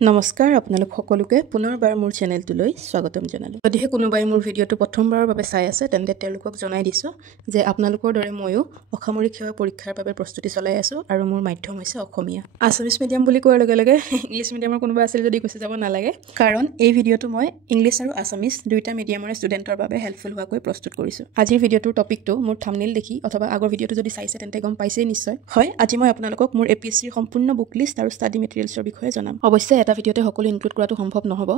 নমস্কাৰ আপোনালোক সকলোকে পুনৰবাৰ মোৰ চেনেলটোলৈ স্বাগতম জনালোঁ। যদিহে কোনোবাই মোৰ ভিডিঅ'টো প্ৰথমবাৰৰ বাবে চাই আছে তেন্তে তেওঁলোকক জনাই দিছোঁ যে আপোনালোকৰ দৰে ময়ো অসামৰিক সেৱা পৰীক্ষাৰ বাবে প্ৰস্তুতি চলাই আছোঁ আৰু মোৰ মাধ্যম হৈছে অসমীয়া। আছামিজ মিডিয়াম বুলি কোৱাৰ লগে লগে ইংলিছ মিডিয়ামৰ কোনোবা আছিল যদি গুচি যাব নালাগে, কাৰণ এই ভিডিঅ'টো মই ইংলিছ আৰু আছামিজ দুয়োটা মিডিয়ামৰে ষ্টুডেণ্টৰ বাবে হেল্পফুল হোৱাকৈ প্ৰস্তুত কৰিছোঁ। আজিৰ ভিডিঅ'টোৰ টপিকটো মোৰ থাম্বনেইল দেখি অথবা আগৰ ভিডিঅ'টো যদি চাইছে তেন্তে গম পাইছেই নিশ্চয়। হয়, আজি মই আপোনালোকক মোৰ APSCৰ সম্পূৰ্ণ বুক লিষ্ট আৰু ষ্টাডি মেটেৰিয়েলছৰ বিষয়ে জনাম। অৱশ্যে এটা ভিডিঅ'তে সকলো ইনক্লুড কৰাটো সম্ভৱ নহ'ব,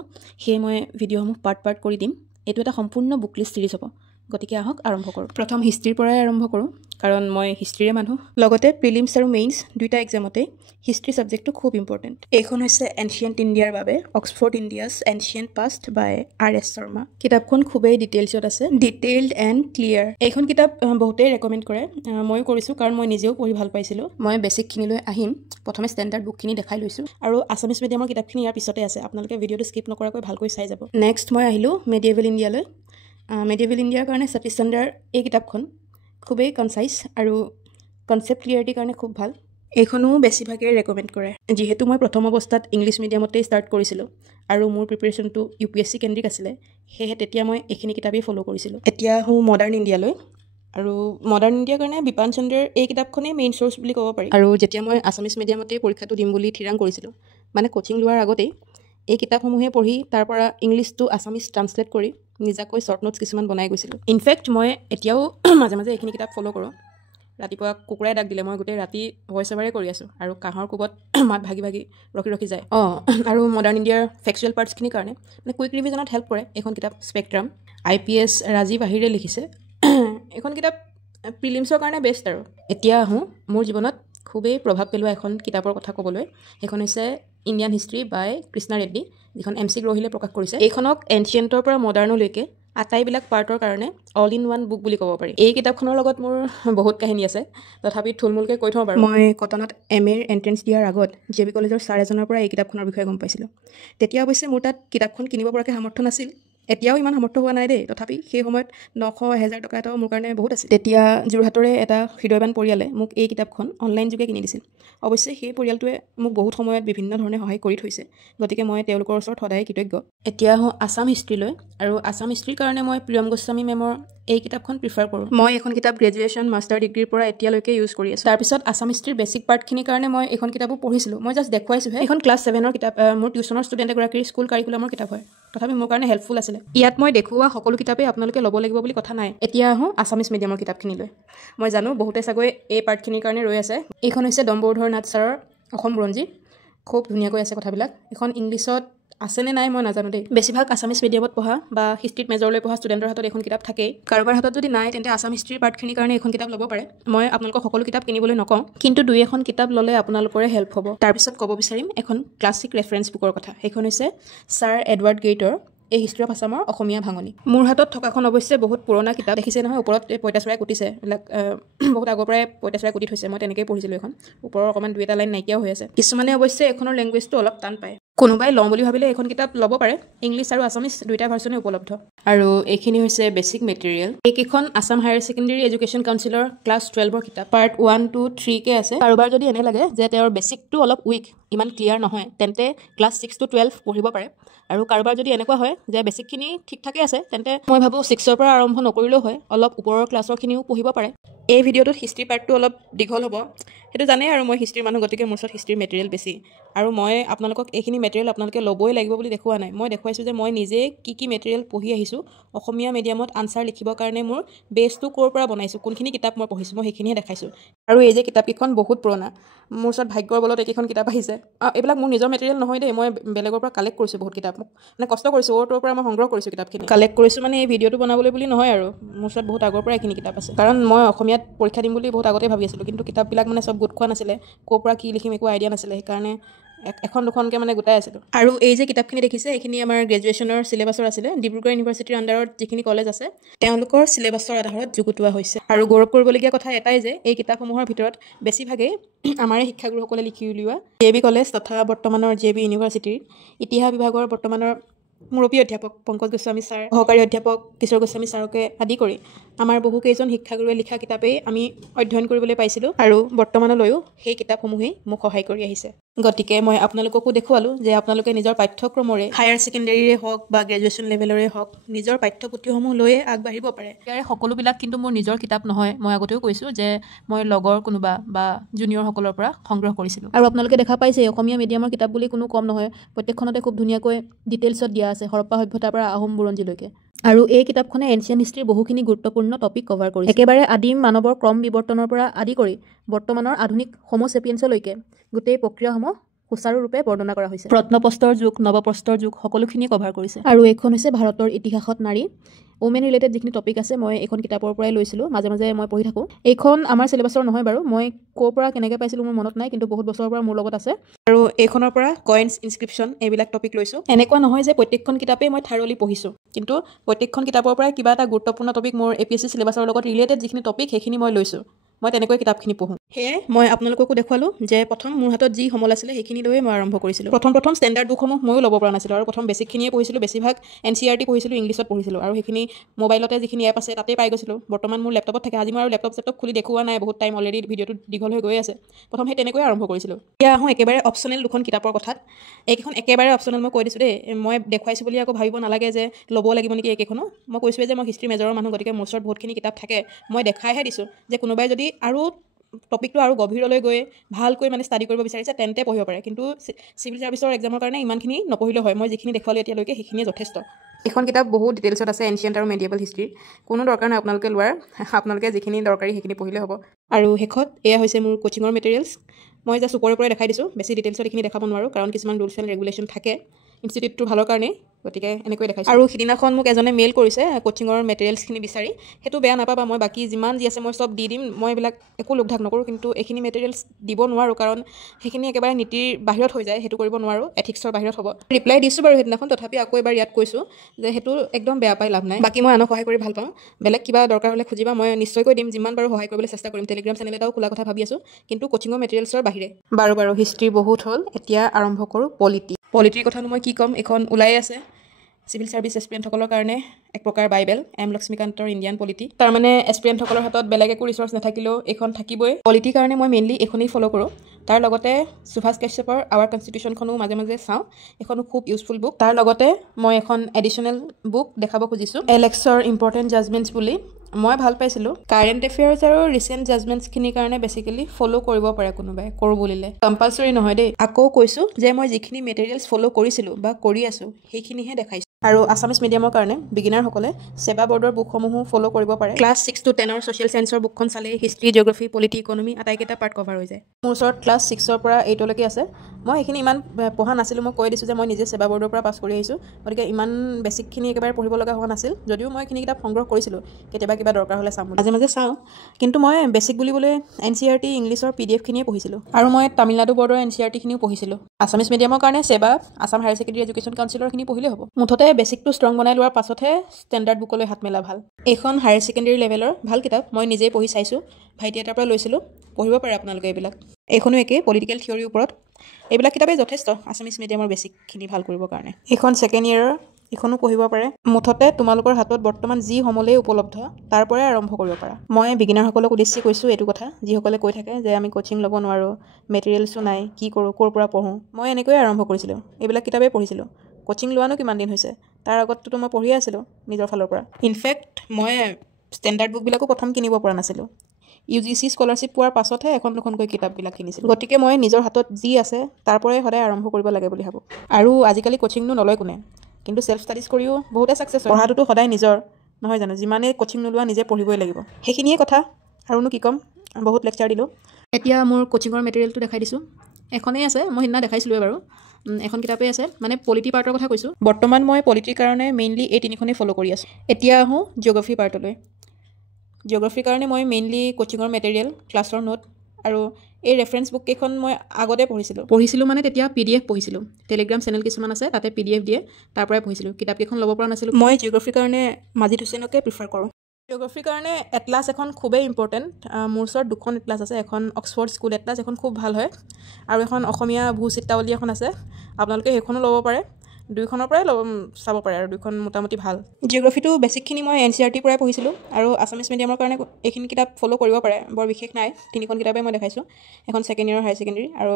সেয়ে মই ভিডিঅ'সমূহ পাৰ্ট কৰি দিম। এইটো এটা সম্পূৰ্ণ বুক লিষ্ট চিৰিজ হ'ব। গতিকে আহক আৰম্ভ কৰোঁ। প্ৰথম হিষ্ট্ৰীৰ পৰাই আৰম্ভ কৰোঁ, কাৰণ মই হিষ্ট্ৰীৰে মানুহ। লগতে প্ৰিলিমছ আৰু মেইনছ দুইটা এক্সামতেই হিষ্ট্ৰী ছাবজেক্টটো খুব ইম্পৰ্টেণ্ট। এইখন হৈছে এনচিয়েণ্ট ইণ্ডিয়াৰ বাবে অক্সফৰ্ড ইণ্ডিয়াছ এনচিয়েণ্ট পাষ্ট বাই R.S. শৰ্মা। কিতাপখন খুবেই ডিটেইলছত আছে, ডিটেইলড এণ্ড ক্লিয়াৰ। এইখন কিতাপ বহুতেই ৰেকমেণ্ড কৰে, ময়ো কৰিছোঁ, কাৰণ মই নিজেও পঢ়ি ভাল পাইছিলোঁ। মই বেছিকখিনিলৈ আহিম, প্ৰথমে ষ্টেণ্ডাৰ্ড বুকখিনি দেখাই লৈছোঁ, আৰু আছামিজ মিডিয়ামৰ কিতাপখিনি ইয়াৰ পিছতে আছে। আপোনালোকে ভিডিঅ'টো স্কিপ নকৰাকৈ ভালকৈ চাই যাব। নেক্সট মই আহিলোঁ মেডিয়েভেল ইণ্ডিয়ালৈ। মেডিয়েভেল ইণ্ডিয়াৰ কাৰণে সতীশ চন্দ্ৰৰ এই কিতাপখন খুবেই কনচাইজ আৰু কনচেপ্ট ক্লিয়াৰিটিৰ কাৰণে খুব ভাল। এইখনো বেছিভাগেই ৰেকমেণ্ড কৰে। যিহেতু মই প্ৰথম অৱস্থাত ইংলিছ মিডিয়ামতেই ষ্টাৰ্ট কৰিছিলোঁ আৰু মোৰ প্ৰিপেৰেশ্যনটো UPSC কেন্দ্ৰিক আছিলে, সেয়েহে তেতিয়া মই এইখিনি কিতাপেই ফ'ল' কৰিছিলোঁ। এতিয়া আহোঁ মডাৰ্ণ ইণ্ডিয়ালৈ। আৰু মডাৰ্ণ ইণ্ডিয়াৰ কাৰণে বিপান চন্দ্ৰৰ এই কিতাপখনেই মেইন চ'ৰ্চ বুলি ক'ব পাৰি। আৰু যেতিয়া মই আছামিজ মিডিয়ামতেই পৰীক্ষাটো দিম বুলি থিৰাং কৰিছিলোঁ, মানে কোচিং লোৱাৰ আগতেই এই কিতাপসমূহে পঢ়ি তাৰ পৰা ইংলিছ টু আছামিজ ট্ৰান্সলেট কৰি নিজাকৈ শ্বৰ্ট নোটছ কিছুমান বনাই গৈছিলোঁ। ইনফেক্ট মই এতিয়াও মাজে মাজে এইখিনি কিতাপ ফ'ল' কৰোঁ। ৰাতিপুৱা কুকুৰাই ডাক দিলে মই গোটেই ৰাতি ভইচ অভাৰে কৰি আছোঁ, আৰু কাঁহৰ কোবত মাত ভাগি ভাগি ৰখি যায়। আৰু মডাৰ্ণ ইণ্ডিয়াৰ ফেকচুৱেল পাৰ্টছখিনিৰ কাৰণে মানে কুইক ৰিভিজনত হেল্প কৰে এইখন কিতাপ। স্পেক্ট্ৰাম IPS ৰাজীৱ আহিৰে লিখিছে। এইখন কিতাপ প্ৰিলিমছৰ কাৰণে বেষ্ট। আৰু এতিয়া আহোঁ মোৰ জীৱনত খুবেই প্ৰভাৱ পেলোৱা এখন কিতাপৰ কথা ক'বলৈ। সেইখন হৈছে ইণ্ডিয়ান হিষ্ট্ৰী বাই কৃষ্ণা ৰেড্ডি, যিখন MC গ্ৰহিলে প্ৰকাশ কৰিছে। এইখনক এনচিয়েণ্টৰ পৰা মডাৰ্ণলৈকে আটাইবিলাক পাৰ্টৰ কাৰণে অল ইন ওৱান বুক বুলি ক'ব পাৰি। এই কিতাপখনৰ লগত মোৰ বহুত কাহিনী আছে, তথাপি থুলমূলকৈ কৈ থওঁ বাৰু। মই কটনত MA এণ্ট্ৰেঞ্চ দিয়াৰ আগত JB কলেজৰ ছাৰ এজনৰ পৰা এই কিতাপখনৰ বিষয়ে গম পাইছিলোঁ। তেতিয়া অৱশ্যে মোৰ তাত কিতাপখন কিনিব পৰাকৈ সামৰ্থ্য নাছিল। এতিয়াও ইমান সামৰ্থ্য হোৱা নাই দেই, তথাপি সেই সময়ত 900-1000 টকা এটাও মোৰ কাৰণে বহুত আছিল। তেতিয়া যোৰহাটৰে এটা হৃদয়বান পৰিয়ালে মোক এই কিতাপখন অনলাইন যোগে কিনি দিছিল। অৱশ্যে সেই পৰিয়ালটোৱে মোক বহুত সময়ত বিভিন্ন ধৰণে সহায় কৰি থৈছে, গতিকে মই তেওঁলোকৰ ওচৰত সদায় কৃতজ্ঞ। এতিয়া আহোঁ আছাম হিষ্ট্ৰীলৈ। আৰু আছাম হিষ্ট্ৰীৰ কাৰণে মই প্ৰিয়ম গোস্বামী মেমৰ এই কিতাপখন প্ৰিফাৰ কৰোঁ। মই এইখন কিতাপ গ্ৰেজুৱেশ্যন মাষ্টাৰ ডিগ্ৰীৰ পৰা এতিয়ালৈকে ইউজ কৰি আছোঁ। তাৰপিছত আছাম হিষ্ট্ৰীৰ বেছিক পাৰ্টখিনিৰ কাৰণে মই এইখন কিতাপো পঢ়িছিলোঁ। মই জাষ্ট দেখুৱাইছোঁহে। এইখন ক্লাছ 7ৰ কিতাপ, মোৰ টিউশ্যনৰ ষ্টুডেণ্ট এগৰাকীৰ স্কুল কাৰিকুলামৰ কিতাপ হয়, তথাপি মোৰ কাৰণে হেল্পফুল আছিলে। ইয়াত মই দেখুওৱা সকলো কিতাপেই আপোনালোকে ল'ব লাগিব বুলি কথা নাই। এতিয়া আহোঁ আছামিজ মিডিয়ামৰ কিতাপখিনিলৈ। মই জানো বহুতে চাগৈ এই পাৰ্টখিনিৰ কাৰণে ৰৈ আছে। এইখন হৈছে ডম্বৰুধৰ নাথ ছাৰৰ অসম বুৰঞ্জী। খুব ধুনীয়াকৈ আছে কথাবিলাক। এখন ইংলিছত আছেনে নাই মই নাজানো দেই। বেছিভাগ আছামিজ মিডিয়ামত পঢ়া বা হিষ্ট্ৰীত মেজৰলৈ পঢ়া ষ্টুডেণ্টৰ হাতত এইখন কিতাপ থাকেই। কাৰোবাৰ হাতত যদি নাই তেন্তে আছাম হিষ্ট্ৰীৰ পাৰ্টখিনিৰ কাৰণে এইখন কিতাপ ল'ব পাৰে। মই আপোনালোকক সকলো কিতাপ কিনিবলৈ নকওঁ, কিন্তু 2-এখন কিতাপ ল'লে আপোনালোকৰে হেল্প হ'ব। তাৰপিছত ক'ব বিচাৰিম এখন ক্লাছিক ৰেফাৰেঞ্চ বুকৰ কথা। সেইখন হৈছে ছাৰ এডৱাৰ্ড গেইটৰ এই হিষ্ট্ৰী অফ আছামৰ অসমীয়া ভাঙনি। মোৰ হাতত থকাখন অৱশ্যে বহুত পুৰণা কিতাপ। দেখিছে নহয়, ওপৰত পঁইতাচৰাই কুটিছে। এইবিলাক বহুত আগৰ পৰাই পঁইতাচৰাই কুটি থৈছে। মই তেনেকৈয়ে পঢ়িছিলোঁ এইখন। ওপৰৰ অকণমান 2-এটা লাইন নাইকিয়াও হৈ আছে। কিছুমানে অৱশ্যে এইখনৰ লেংগুৱেজটো অলপ টান পায়। কোনোবাই লওঁ বুলি ভাবিলে এইখন কিতাপ ল'ব পাৰে। ইংলিছ আৰু আছামিজ দুইটা ভাৰ্চনে উপলব্ধ। আৰু এইখিনি হৈছে বেছিক মেটেৰিয়েল। এইকেইখন আছাম হায়াৰ ছেকেণ্ডেৰী এডুকেশ্যন কাউন্সিলৰ ক্লাছ 12ৰ কিতাপ। পাৰ্ট 1, 2, 3কে আছে। কাৰোবাৰ যদি এনে লাগে যে তেওঁৰ বেছিকটো অলপ উইক, ইমান ক্লিয়াৰ নহয়, তেন্তে ক্লাছ 6 to 12 পঢ়িব পাৰে। আৰু কাৰোবাৰ যদি এনেকুৱা হয় যে বেছিকখিনি ঠিক ঠাকে আছে, তেন্তে মই ভাবোঁ 6ৰ পৰা আৰম্ভ নকৰিলেও হয়, অলপ ওপৰৰ ক্লাছৰখিনিও পঢ়িব পাৰে। এই ভিডিঅ'টোত হিষ্ট্ৰী পাৰ্টটো অলপ দীঘল হ'ব, সেইটো জানেই, আৰু মই হিষ্ট্ৰীৰ মানুহ, গতিকে মোৰ ওচৰত হিষ্ট্ৰীৰ মেটেৰিয়েল বেছি। আৰু মই আপোনালোকক এইখিনি মেটেৰিয়েল আপোনালোকে ল'বই লাগিব বুলি দেখুওৱা নাই। মই দেখুৱাইছোঁ যে মই নিজে কি মেটেৰিয়েল পঢ়ি আহিছোঁ, অসমীয়া মিডিয়ামত আনচাৰ লিখিবৰ কাৰণে মোৰ বেছটো ক'ৰ পৰা বনাইছোঁ, কোনখিনি কিতাপ মই পঢ়িছোঁ, মই সেইখিনিহে দেখাইছোঁ। আৰু এই যে কিতাপকেইখন বহুত পুৰণা, মোৰ ওচৰত ভাগ্যৰ বলত এইকেইখন কিতাপ আহিছে। এইবিলাক মোৰ নিজৰ মেটেৰিয়েল নহয় দেই, মই বেলেগৰ পৰা কালেক্ট কৰিছোঁ বহুত কিতাপ। মানে কষ্ট কৰিছোঁ, অ'ৰ পৰা মই সংগ্ৰহ কৰিছোঁ কিতাপখিনি। কালেক্ট কৰিছোঁ মানে এই ভিডিঅ'টো বনাবলৈ বুলি নহয় আৰু, মোৰ ওচৰত বহুত আগৰ পৰা এইখিনি কিতাপ আছে। কাৰণ মই অসমীয়াত পৰীক্ষা দিম বুলি বহুত আগতেই ভাবি আছিলোঁ, কিন্তু কিতাপবিলাক মানে চব গোট খোৱা নাছিলে, ক'ৰ পৰা কি লিখিম একো আইডিয়া নাছিলে, সেইকাৰণে এখন দুখনকৈ মানে গোটাই আছিলোঁ। আৰু এই যে কিতাপখিনি দেখিছে, এইখিনি আমাৰ গ্ৰেজুৱেশ্যনৰ চিলেবাছৰ আছিলে। ডিব্ৰুগড় ইউনিভাৰ্চিটিৰ আণ্ডাৰত যিখিনি কলেজ আছে, তেওঁলোকৰ চিলেবাছৰ আধাৰত যুগুতোৱা হৈছে। আৰু গৌৰৱ কৰিবলগীয়া কথা এটাই যে এই কিতাপসমূহৰ ভিতৰত বেছিভাগেই আমাৰে শিক্ষাগুৰুসকলে লিখি উলিওৱা। JB কলেজ তথা বৰ্তমানৰ JB ইউনিভাৰ্চিটিৰ ইতিহাস বিভাগৰ বৰ্তমানৰ মুৰব্বী অধ্যাপক পংকজ গোস্বামী ছাৰ, সহকাৰী অধ্যাপক কিশোৰ গোস্বামী ছাৰকে আদি কৰি আমাৰ বহুকেইজন শিক্ষাগুৰুৱে লিখা কিতাপেই আমি অধ্যয়ন কৰিবলৈ পাইছিলোঁ আৰু বৰ্তমানলৈও সেই কিতাপসমূহেই মোক সহায় কৰি আহিছে। গতিকে মই আপোনালোককো দেখুৱালোঁ যে আপোনালোকে নিজৰ পাঠ্যক্ৰমৰে হায়াৰ ছেকেণ্ডেৰীৰে হওক বা গ্ৰেজুৱেশ্যন লেভেলৰে হওক নিজৰ পাঠ্যপুথিসমূহ লৈয়ে আগবাঢ়িব পাৰে। ইয়াৰে সকলোবিলাক কিন্তু মোৰ নিজৰ কিতাপ নহয়। মই আগতেও কৈছোঁ যে মই লগৰ কোনোবা বা জুনিয়ৰসকলৰ পৰা সংগ্ৰহ কৰিছিলোঁ। আৰু আপোনালোকে দেখা পাইছে অসমীয়া মিডিয়ামৰ কিতাপ বুলি কোনো কম নহয়। প্ৰত্যেকখনতে খুব ধুনীয়াকৈ ডিটেইলছত দিয়া আছে, হৰপ্পা সভ্যতাৰ পৰা আহোম বুৰঞ্জীলৈকে। আৰু এই কিতাপখনে এনচিয়েণ্ট হিষ্ট্ৰীৰ বহুখিনি গুৰুত্বপূৰ্ণ টপিক কভাৰ কৰিছে। একেবাৰে আদিম মানৱৰ ক্ৰম বিৱৰ্তনৰ পৰা আদি কৰি বৰ্তমানৰ আধুনিক হোমো চেপিয়েন্সলৈকে গোটেই প্ৰক্ৰিয়াসমূহ সুচাৰুৰূপে বৰ্ণনা কৰা হৈছে। প্ৰত্নপ্ৰস্তৰ যুগ, নৱপ্ৰস্তৰ যুগ সকলোখিনি কভাৰ কৰিছে। আৰু এইখন হৈছে ভাৰতৰ ইতিহাসত নাৰী ওমেন ৰিলেটেড যিখিনি টপিক আছে মই এইখন কিতাপৰ পৰাই লৈছিলোঁ। মাজে মাজে মই পঢ়ি থাকোঁ। এইখন আমাৰ চিলেবাছৰ নহয় বাৰু, মই ক'ৰ পৰা কেনেকৈ পাইছিলোঁ মোৰ মনত নাই, কিন্তু বহুত বছৰৰ পৰা মোৰ লগত আছে। আৰু এইখনৰ পৰা কইনছ, ইনস্ক্ৰিপশ্যন এইবিলাক টপিক লৈছোঁ। এনেকুৱা নহয় যে প্ৰত্যেকখন কিতাপেই মই থাৰলি পঢ়িছোঁ, কিন্তু প্ৰত্যেকখন কিতাপৰ পৰাই কিবা এটা গুৰুত্বপূৰ্ণ টপিক মোৰ APSC চিলেবাছৰ লগত ৰিলেটেড যিখিনি টপিক সেইখিনি মই লৈছোঁ। মই তেনেকৈ কিতাপখিনি পঢ়োঁ। সেয়ে মই আপোনালোককো দেখুৱালোঁ যে প্ৰথম মোৰ হাতত যি সমল আছিলে সেইখিনি লৈয়ে মই আৰম্ভ কৰিছিলোঁ। প্ৰথম ষ্টেণ্ডাৰ্ড বুকসমূহ ময়ো ল'ব পৰা নাছিলোঁ আৰু প্ৰথম বেছিকখিনিয়ে পঢ়িছিলোঁ। বেছিভাগ NCERT পঢ়িছিলোঁ, ইংলিছত পঢ়িছিলোঁ আৰু সেইখিনি মোবাইলতে যিখিনি এপ আছে তাতেই পাই গৈছিলোঁ। বৰ্তমান মোৰ লেপটপত থাকে। আজি মই আৰু লেপটপ খুলি দেখুওৱা নাই, বহুত টাইম অলৰেডি ভিডিঅ'টো দীঘল হৈ গৈ আছে। প্ৰথম সেই তেনেকৈয়ে আৰম্ভ কৰিছিলোঁ। এতিয়া আহোঁ একেবাৰে অপশ্যনেল দুখন কিতাপৰ কথাত। এইকেইখন একেবাৰে অপশ্যনেল মই কৈ দিছোঁ দেই। মই দেখুৱাইছোঁ বুলি আকৌ ভাবিব নালাগে যে ল'ব লাগিব নেকি এইকেইখনো। মই কৈছোঁৱে যে মই হিষ্ট্ৰী মেজৰৰ মানুহ, গতিকে মোৰ ওচৰত বহুতখিনি কিতাপ থাকে। মই দেখাইহে দিছোঁ যে কোনোবাই যদি আৰু টপিকটো আৰু গভীৰলৈ গৈ ভালকৈ মানে ষ্টাডি কৰিব বিচাৰিছে তেন্তে পঢ়িব পাৰে, কিন্তু চিভিল ছাৰ্ভিচৰ এক্সামৰ কাৰণে ইমানখিনি নপঢ়িলেও হয়। মই যিখিনি দেখুৱালোঁ এতিয়ালৈকে সেইখিনিয়ে যথেষ্ট। এইখন কিতাপ বহুত ডিটেইলছত আছে এনচিয়েণ্ট আৰু মেডিয়েবল হিষ্ট্ৰীৰ। কোনো দৰকাৰ নাই আপোনালোকে লোৱাৰ, আপোনালোকে যিখিনি দৰকাৰী সেইখিনি পঢ়িলে হ'ব। আৰু শেষত এয়া হৈছে মোৰ কোচিঙৰ মেটেৰিয়েলছ। মই জাষ্ট ওপৰে ওপৰে দেখাই দিছোঁ, বেছি ডিটেইলছত এইখিনি দেখাব নোৱাৰোঁ কাৰণ কিছুমান ৰুলছ এণ্ড ৰেগুলেশ্যন থাকে ইনষ্টিটিউটটোৰ ভালৰ কাৰণেই, গতিকে এনেকৈ দেখাইছোঁ। আৰু সিদিনাখন মোক এজনে মেইল কৰিছে কোচিঙৰ মেটেৰিয়েলছখিনি বিচাৰি। সেইটো বেয়া নাপাবা, মই বাকী যিমান যি আছে মই চব দি দিম। মই এইবিলাক একো লোকধাক নকৰোঁ, কিন্তু এইখিনি মেটেৰিয়েলছ দিব নোৱাৰোঁ কাৰণ সেইখিনি একেবাৰে নীতিৰ বাহিৰত হৈ যায়। সেইটো কৰিব নোৱাৰোঁ, এথিক্সৰ বাহিৰত হ'ব। ৰিপ্লাই দিছোঁ বাৰু সেইদিনাখন, তথাপি আকৌ এবাৰ ইয়াত কৈছোঁ যে সেইটো একদম বেয়া পাই লাভ নাই। বাকী মই আনক সহায় কৰি ভাল পাওঁ। বেলেগ কিবা দৰকাৰ হ'লে খুজিবা, মই নিশ্চয়কৈ দিম। যিমান বাৰু সহায় কৰিবলৈ চেষ্টা কৰিম। টেলিগ্ৰাম চেনেল এটাও খোলা কথা ভাবি আছোঁ, কিন্তু কোচিঙৰ মেটেৰিয়েলছৰ বাহিৰে। বাৰু হিষ্ট্ৰী বহুত হ'ল, এতিয়া আৰম্ভ কৰোঁ পলিটি। পলিটিৰ কথানো মই কি ক'ম, এইখন ওলাই আছে চিভিল ছাৰ্ভিচ এছপিৰেণ্টসকলৰ কাৰণে এক প্ৰকাৰ বাইবেল, M লক্ষ্মীকান্তৰ ইণ্ডিয়ান পলিটি। তাৰমানে এছপিৰেণ্টসকলৰ হাতত বেলেগ একো ৰিচৰ্চ নাথাকিলেও এইখন থাকিবই। পলিটিৰ কাৰণে মই মেইনলি এইখনেই ফ'ল' কৰোঁ। তাৰ লগতে সুভাষ কাশ্যপৰ আৱাৰ কনষ্টিটিউশ্যনখনো মাজে মাজে চাওঁ, এইখনো খুব ইউজফুল বুক। তাৰ লগতে মই এখন এডিশ্যনেল বুক দেখাব খুজিছোঁ, এলেক্সৰ ইম্পৰ্টেণ্ট জাজমেণ্টছ বুলি। মই ভাল পাইছিলোঁ। কাৰেণ্ট এফেয়াৰ্ছ আৰু ৰিচেণ্ট জাজমেণ্টছখিনিৰ কাৰণে বেছিকেলি ফ'ল' কৰিব পাৰে কোনোবাই, কৰোঁ বুলিলে। কম্পালচৰি নহয় দেই। আকৌ কৈছোঁ যে মই যিখিনি মেটেৰিয়েলছ ফ'ল' কৰিছিলোঁ বা কৰি আছোঁ সেইখিনিহে দেখাইছোঁ। আৰু আছামিজ মিডিয়ামৰ কাৰণে বিগিনাৰসকলে ছেবা বৰ্ডৰ বুকসমূহো ফ'ল' কৰিব পাৰে। ক্লাছ 6 to 10 ছ'চিয়েল ছায়েন্সৰ বুকখন চালেই হিষ্ট্ৰী, জিঅ'গ্ৰাফী, পলিটি, ইকনমি আটাইকেইটা পাৰ্ট কভাৰ হৈ যায়। মোৰ ওচৰত ক্লাছ 6 পৰা 8লৈকে আছে। মই সেইখিনি ইমান পঢ়া নাছিলোঁ। মই কৈ দিছোঁ যে মই নিজে ছেবা বৰ্ডৰ পৰা পাছ কৰি আহিছোঁ, গতিকে ইমান বেছিকখিনি একেবাৰে পঢ়িব লগা হোৱা নাছিল। যদিও মই এইখিনি কিতাপ সংগ্ৰহ কৰিছিলোঁ, কেতিয়াবা কিবা দৰকাৰ হ'লে চাম, মাজে মাজে চাওঁ, কিন্তু মই বেছিক বুলিবলৈ NCERT ইংলিছৰ PDF-খিনিয়ে পঢ়িছিলোঁ। আৰু মই তামিলনাডু বৰ্ডৰ NCERT-খিনিও পঢ়িছিলোঁ। আছামিজ মিডিয়ামৰ কাৰণে SEBA, Assam higher secondary education কাউন্সিলৰখিনি পঢ়িলেই হ'ব। মুঠতে বেছিকটো ষ্ট্ৰং বনাই লোৱাৰ পাছতহে ষ্টেণ্ডাৰ্ড বুকলৈ হাত মেলা ভাল। এইখন হায়াৰ ছেকেণ্ডেৰী লেভেলৰ ভাল কিতাপ, মই নিজেই পঢ়ি চাইছোঁ, ভাইটি এটাৰ পৰা লৈছিলোঁ। পঢ়িব পাৰে আপোনালোকে এইবিলাক। এইখনো একেই, পলিটিকেল থিয়ৰীৰ ওপৰত। এইবিলাক কিতাপেই যথেষ্ট আছামিজ মিডিয়ামৰ বেছিকখিনি ভাল কৰিবৰ কাৰণে। এইখন ছেকেণ্ড ইয়েৰৰ, এইখনো পঢ়িব পাৰে। মুঠতে তোমালোকৰ হাতত বৰ্তমান যি সমলেই উপলব্ধ তাৰ পৰাই আৰম্ভ কৰিব পাৰা। মই বিগিনাৰসকলক উদ্দেশ্যি কৈছোঁ এইটো কথা, যিসকলে কৈ থাকে যে আমি কোচিং ল'ব নোৱাৰোঁ, মেটেৰিয়েলছো নাই, কি কৰোঁ, ক'ৰ পৰা পঢ়োঁ। মই এনেকৈয়ে আৰম্ভ কৰিছিলোঁ, এইবিলাক কিতাপেই পঢ়িছিলোঁ। কোচিং লোৱানো কিমান দিন হৈছে, তাৰ আগততো মই পঢ়িয়ে আছিলোঁ নিজৰ ফালৰ পৰা। ইনফেক্ট মই ষ্টেণ্ডাৰ্ড বুকবিলাকো প্ৰথম কিনিব পৰা নাছিলোঁ। UGC স্কলাৰশ্বিপ পোৱাৰ পাছতহে এখন দুখনকৈ কিতাপবিলাক কিনিছিলোঁ। গতিকে মই নিজৰ হাতত যি আছে তাৰ পৰাই সদায় আৰম্ভ কৰিব লাগে বুলি ভাবোঁ। আৰু আজিকালি কোচিংনো নলয় কোনে, কিন্তু ছেল্ফ ষ্টাডিজ কৰিও বহুতে ছাকচেছ হয়। পঢ়াটোতো সদায় নিজৰ নহয় জানো, যিমানেই কোচিং নোলোৱা নিজে পঢ়িবই লাগিব। সেইখিনিয়ে কথা, আৰুনো কি ক'ম, বহুত লেকচাৰ দিলোঁ। এতিয়া মোৰ কোচিঙৰ মেটেৰিয়েলটো দেখাই দিছোঁ। এখনেই আছে, মই সিদিনা দেখাইছিলোঁৱে বাৰু। এখন কিতাপেই আছে, মানে পলিটি পাৰ্টৰ কথা কৈছোঁ। বৰ্তমান মই পলিটিৰ কাৰণে মেইনলি এই তিনিখনেই ফ'ল' কৰি আছোঁ। এতিয়া আহোঁ জিঅ'গ্ৰাফী পাৰ্টলৈ। জিঅ'গ্ৰাফীৰ কাৰণে মই মেইনলি কোচিঙৰ মেটেৰিয়েল, ক্লাছৰ নোট আৰু এই ৰেফাৰেঞ্চ বুক কেইখন মই আগতে পঢ়িছিলোঁ মানে তেতিয়া PDF পঢ়িছিলোঁ। টেলিগ্ৰাম চেনেল কিছুমান আছে, তাতে PDF দিয়ে, তাৰ পৰাই পঢ়িছিলোঁ। কিতাপকেইখন ল'ব পৰা নাছিলোঁ। মই জিঅ'গ্ৰাফীৰ কাৰণে মাজিদ হুছেইনকে প্ৰিফাৰ কৰোঁ। জিঅ'গ্ৰাফীৰ কাৰণে এটলাছ এখন খুবেই ইম্পৰ্টেণ্ট। মোৰ ওচৰত দুখন এটলাছ আছে, এখন অক্সফৰ্ড স্কুল এটলাছ, এখন খুব ভাল হয়, আৰু এখন অসমীয়া ভূচিত্ৰাৱলী এখন আছে, আপোনালোকে সেইখনো ল'ব পাৰে। দুইখনৰ পৰাই চাব পাৰে আৰু দুইখন মোটামুটি ভাল জিঅ'গ্ৰাফিটো বেছিকখিনি মই NCERT পৰাই পঢ়িছিলোঁ আৰু আছামিজ মিডিয়ামৰ কাৰণে এইখিনি কিতাপ ফ'ল' কৰিব পাৰে বৰ বিশেষ নাই তিনিখন কিতাপেই মই দেখাইছোঁ এখন ছেকেণ্ড ইয়েৰৰ হায়াৰ ছেকেণ্ডেৰী আৰু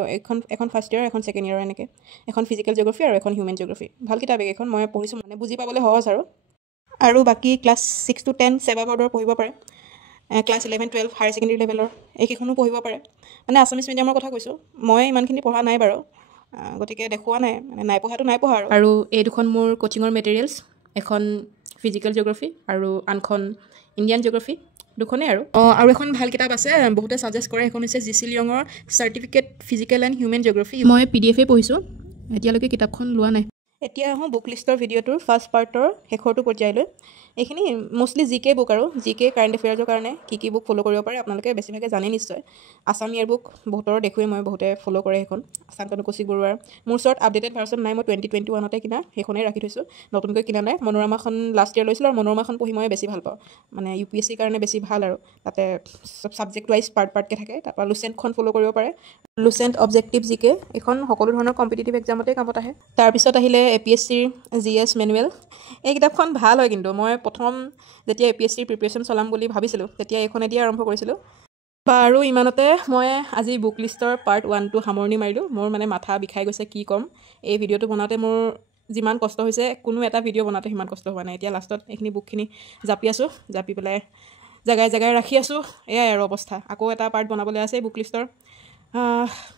এখন ফাৰ্ষ্ট ইয়েৰ এখন ছেকেণ্ড ইয়েৰৰ এনেকৈ এখন ফিজিকেল জিঅ'গ্ৰাফি আৰু এখন হিউমেন জিঅ'গ্ৰাফি ভাল কিতাপ এইকেইখন মই পঢ়িছোঁ মানে বুজি পাবলৈ সহজ আৰু বাকী ক্লাছ 6 to 10 ছেবা বৰ্ডৰ পঢ়িব পাৰে ক্লাছ 11, 12 হায়াৰ ছেকেণ্ডেৰী লেভেলৰ এইকেইখনো পঢ়িব পাৰে মানে আছামিজ মিডিয়ামৰ কথা কৈছোঁ মই ইমানখিনি পঢ়া নাই বাৰু গতিকে দেখুওৱা নাই মানে নাই পঢ়া আৰু এই দুখন মোৰ কোচিঙৰ মেটেৰিয়েলছ এখন ফিজিকেল জিঅ'গ্ৰাফি আৰু আনখন ইণ্ডিয়ান জিঅ'গ্ৰাফি দুখনেই আৰু এখন ভাল কিতাপ আছে বহুতে ছাজেষ্ট কৰে এখন হৈছে জিচি লিয়ঙৰ certificate physical and human geography মই PDF পঢ়িছোঁ এতিয়ালৈকে কিতাপখন লোৱা নাই এতিয়া আহোঁ বুক লিষ্টৰ ভিডিঅ'টোৰ ফাৰ্ষ্ট পাৰ্টৰ শেষৰটো পৰ্যায়লৈ এইখিনি মষ্টলি GK বুক আৰু GK কাৰেণ্ট এফেয়াৰ্ছৰ কাৰণে কি বুক ফ'ল' কৰিব পাৰে আপোনালোকে বেছিভাগে জানে নিশ্চয় আছাম ইয়েৰ বুক বহুতৰ দেখোৱেই মই বহুতে ফ'ল' কৰে সেইখন শান্তনু কৌশিক বৰুৱাৰ মোৰ ওচৰত আপডেটেড ভাৰ্চন নাই মই 2021তে কিনা সেইখনেই ৰাখি থৈছোঁ নতুনকৈ কিনা নাই মনোৰমাখন লাষ্ট ইয়েৰ লৈছিলোঁ আৰু মনোৰমাখন পঢ়ি মই বেছি ভাল পাওঁ মানে UPSCৰ কাৰণে বেছি ভাল আৰু তাতে ছাবজেক্ট ৱাইজ পাৰ্টকৈ থাকে তাৰপৰা লুচেণ্টখন ফ'ল' কৰিব পাৰে লুচেণ্ট অবজেক্টিভ GK এইখন সকলো ধৰণৰ কম্পিটিটিভ এক্সামতে কামত আহে তাৰপিছত আহিলে APSCৰ GS মেনুৱেল এই কিতাপখন ভাল হয় কিন্তু মই প্ৰথম যেতিয়া APSCৰ প্ৰিপেৰেশ্যন চলাম বুলি ভাবিছিলোঁ তেতিয়া এইখনেদিয়ে আৰম্ভ কৰিছিলোঁ বাৰু ইমানতে মই আজি বুক লিষ্টৰ পাৰ্ট 1 to সামৰণি মাৰিলোঁ মোৰ মানে মাথা বিষাই গৈছে কি ক'ম এই ভিডিঅ'টো বনাওঁতে মোৰ যিমান কষ্ট হৈছে কোনো এটা ভিডিঅ' বনাওঁতে সিমান কষ্ট হোৱা নাই এতিয়া লাষ্টত এইখিনি বুকখিনি জাপি পেলাই জেগাই ৰাখি আছোঁ এয়াই আৰু অৱস্থা আকৌ এটা পাৰ্ট বনাবলৈ আছে বুক লিষ্টৰ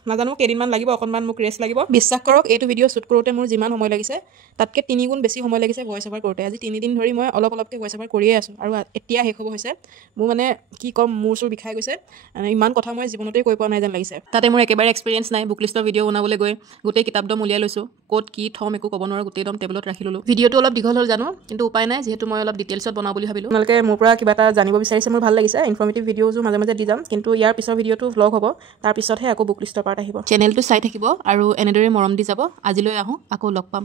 নাজানো কেইদিনমান লাগিব অকণমান মোক ৰেষ্ট লাগিব বিশ্বাস কৰক এইটো ভিডিঅ' শ্বুট কৰোঁতে মোৰ যিমান সময় লাগিছে তাতকৈ 3 গুণ বেছি সময় লাগিছে ভইচ অভাৰ কৰোঁতে আজি 3 দিন ধৰি মই অলপকৈ ভইচ অভাৰ কৰিয়ে আছোঁ আৰু এতিয়া শেষ হ'ব হৈছে মোৰ মানে কি ক'ম মোৰ চুৰ বিষাই গৈছে ইমান কথা মই জীৱনতেই কৈ পোৱা নাই যেন লাগিছে তাতে মোৰ একেবাৰে এক্সপিৰিয়েঞ্চ নাই বুক লিষ্টৰ ভিডিঅ' বনাবলৈ গৈ গোটেই কিতাপদম উলিয়াই লৈছোঁ ক'ত কি থ'ম একো ক'ব নোৱাৰোঁ গোটেই দম টেবুলত ৰাখি ল'লোঁ ভিডিঅ'টো অলপ দীঘল হ'ল জানো কিন্তু উপায় নাই যিহেতু মই অলপ ডিটেইলছত বনাওঁ বুলি ভাবিলোঁ আপোনালোকে মোৰ পৰা কিবা এটা জানিব বিচাৰিছে মোৰ ভাল লাগিছে ইনফৰ্মেটিভ ভিডিঅ'জো মাজে মাজে দি যাম কিন্তু ইয়াৰ পিছৰ ভিডিঅ'টো ভ্লগ হ'ব তাৰপিছতহে আকৌ বুক লিষ্টৰ পাৰ্ট আহিব চেনেলটো চাই থাকিব আৰু এনেদৰে মৰম দি যাব আজিলৈ আহোঁ আকৌ লগ পাম